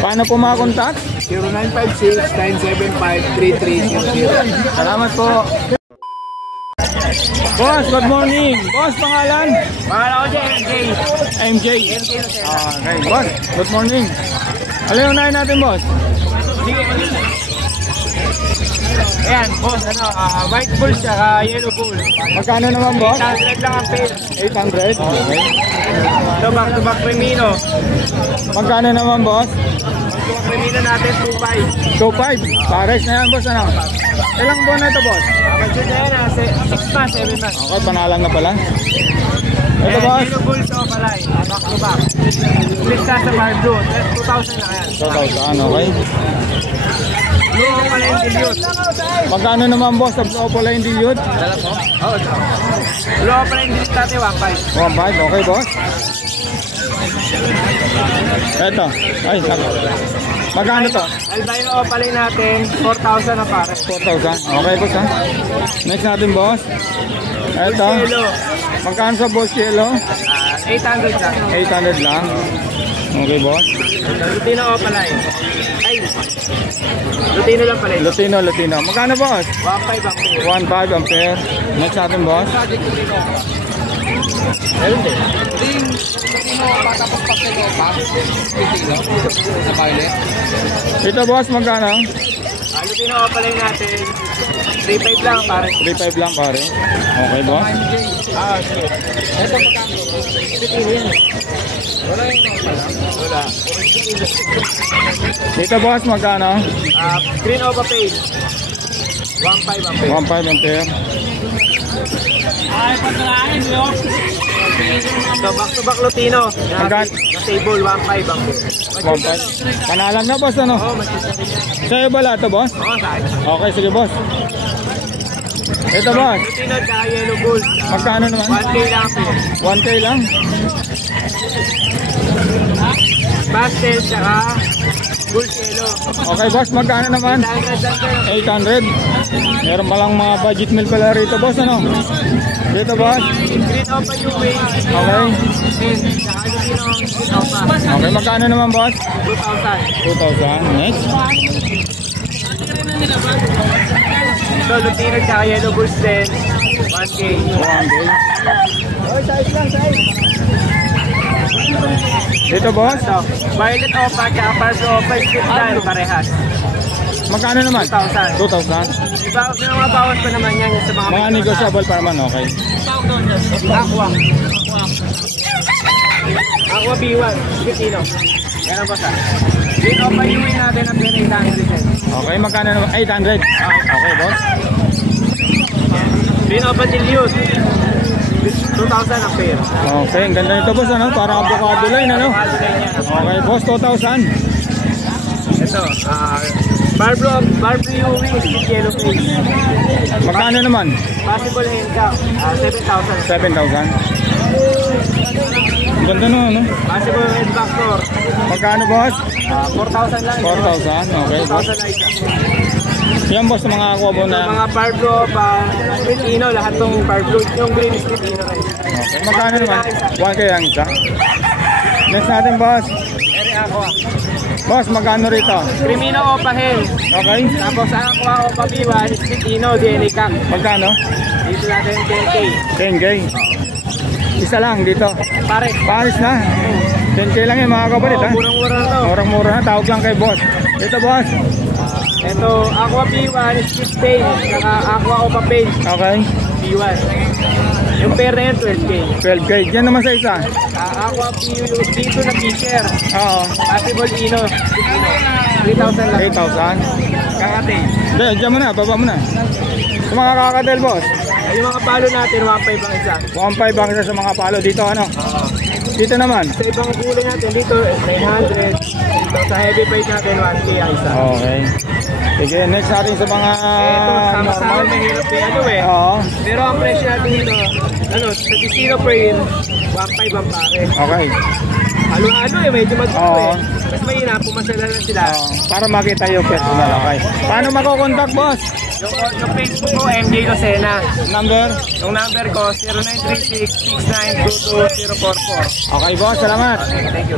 Paano po makakontak? 0956-975-3300. Salamat po. Boss, good morning. Boss, pangalan? Pangalan ko dyan, MJ. Okay, boss, good morning. Ano yung unahin natin, boss? Sige. Ayan, boss, white bull saka yellow bull. Magkano naman, boss? 800 lang ang pair. 800. Okay. Ito, back-to-back Cremino. Magkano naman, boss? Back-to-back Cremino natin, 2.5. 2.5. Pares na yan, boss, ano? Ilang buwan na ito, boss? Mature na yan, 6 months, 7 months. Okay, panalang na pala. Ito, Ayan, boss? yellow bull sa Opalay, back-to-back. Split ka sa bar doon, 2,000 na yan. 2,000, okay. Blue Opalay yung dilute. Magkano naman, boss, sa Blue Opalay yung dilute? Oo, ito. Blue Opalay yung dilute natin, 1.5. 1.5, okay, boss. Ito. Ay, magkano to? Albino Opalay natin, 4,000 na pare. 4,000. Okay, boss, ha? Next natin, boss. Ito. Yellow, Magkano sa boss yellow? 800 lang. 800 lang. Okay, boss. Lutino Opalay. Ay, Lutino lang pala. Lutino. Magkano, boss? 1.5 ang pair. 1.5 ang pair. Next natin, boss. Meron din. Ito, boss, magkano? Lutino Opalay natin, 3.5 lang pare. 3.5 lang, pare. Okay, boss. Sige. Ito magkano? Lutino yan. Wala yung wala. Ito, boss, magkano? Green Opa Page. 1.5 ang pair. 1.5 ang pair. Ay, pagkarahin mo. So, back-to-back Lutino. Magkano? Na table, 1.5 ang pair. 1.5. Panalang na, boss, ano? Oo, masisa rin yan. Sa'yo ba lahat to, boss? Oo, saan? Okay, sige, boss. Ito, boss. Lutino at Yellow Bull. Magkano naman? 1K lang ang pair. 1K lang. Pastel, saka Bull Yellow. Okay, boss, magkano naman? 800. Meron palang mga budget meal pala rito, boss, ano? Dito, boss. Green Opa yung wing. Okay. Saka Lutino, Green Opa. Okay, magkano naman, boss? 2,000. 2,000. Next. So, Lutino at Yellow Bull din, 1K. 1K. Dito, boss. So, Violet Opa at Pars Opa, split dan, parehas. Magkano naman? 2,000. 2,000. Diba, may mga bawas pa naman yan sa mga Mga negotiable pa naman, okay. Aqua. Aqua B1, Filipino. Yan ang basta. Green Opa yung win natin ang 800. Okay, magkano naman? 800. Okay, boss. Green Opa Dilute. 2,000 ang pair. Okay, ang ganda nito, boss, ano? Parang avocado line, ano? Okay, boss, 2,000. Ito, Barbie Ewing, split yellow face. Magkano naman? Possible handcuff, 7,000. 7,000. Ganda no, ano? Possible head factor, Magkano boss? 4,000 lang. 4,000. Okay boss. 4,000 lang isa. Yan boss sa mga aqua po Yung na. mga Parblo, split ino, lahat tong Parblo, yung green split ino rin. Okay. Magkano naman? 1K ang isa. Next natin boss. Eri Aqua. Boss, magkano rito? Crimino Opa Hen. Okay. Tapos Aqua Opa B1, split ino, DNA Cup. Magkano? Dito natin 10K. 10K. Isa lang dito. Pare. Paris na. 10K lang yan mga kapalit ha. Murang-mura na to. Murang-mura na. Tawag lang kay boss. Dito boss. Ito, Aqua B1, split paint. Saka Aqua Opa paint, Okay. B1. Yung pair na yun, 12K. 12K. Diyan naman sa isa. Aqua B2 na Fisher. Oo. Possible ino. 3,000 lang. 8,000. Kakate. Hindi, diyan mo na. Baba mo na. Sa mga kakatel boss. Yung mga palo natin, 1.5 ang isa. 1.5 ang isa sa mga palo. Dito ano? Dito naman. Sa ibang kulay natin, dito 900. Dito sa heavy plate natin, 1K ang isa. Okay. Sige, next natin sa mga Ito, sama-sama normal. mahirap eh, ano eh. Oo. Pero ang presyo natin dito, ano, sa Destino per in, 1.5 ang pare. Okay. Halo-halo eh, medyo magkano Oo. eh. Mas mahina, pumasala na sila. Oo. Para makita yung personal. Okay. Paano makokontak boss? Yung Facebook ko, MJ Lucena. Number? Yung number ko, 0936-6922-044. Okay boss, salamat. Thank you.